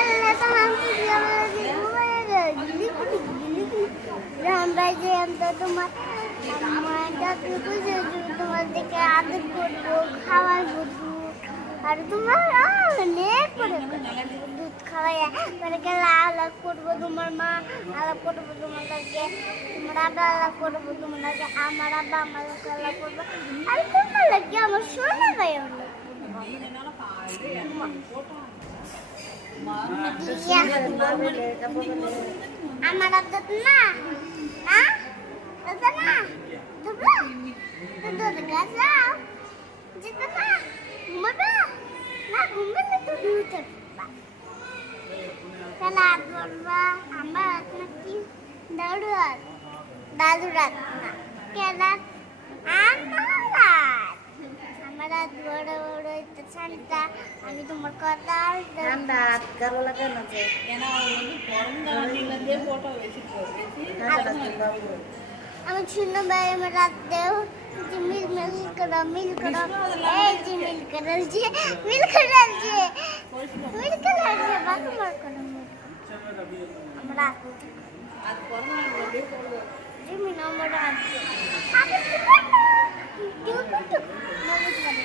খেললে তো আমি রামরাই যে আমি তো তোমার তোমার দিকে আদর করবো খাওয়ার আর তোমার অনেক করে দুধ খাওয়াই গেলে আলাপ করবো তোমার মা আলাপ করবো তোমাদেরকে তোমার আব্বা আলাপ করবো তোমাদেরকে আমার আব্বা আমাদেরকে আলাপ করবো আর তোমার লাগে আমার শোনা ভাই আমার আদত না না না দুধ গাছাও যেতে না ঘুমাবে না ঘুমাবে তো দুধ খেলা করবা আমার নাকি দাদুরাত দাদুরাত না খেলা আমার বড় বড় ঠান্ডা আমি তোমার কথা ঠান্ডা গালো লাগে না যে কেন গরম দাও নিলে দিয়ে ফটো বেশি করবে আমি শুন ভাই আমার রাত দেও মিল করো এই যে মিল করো যে বাকি মার করো আমরা আজ করব না বলে করব জিমি নম্বর আছে আমি কি করব না বুঝলাম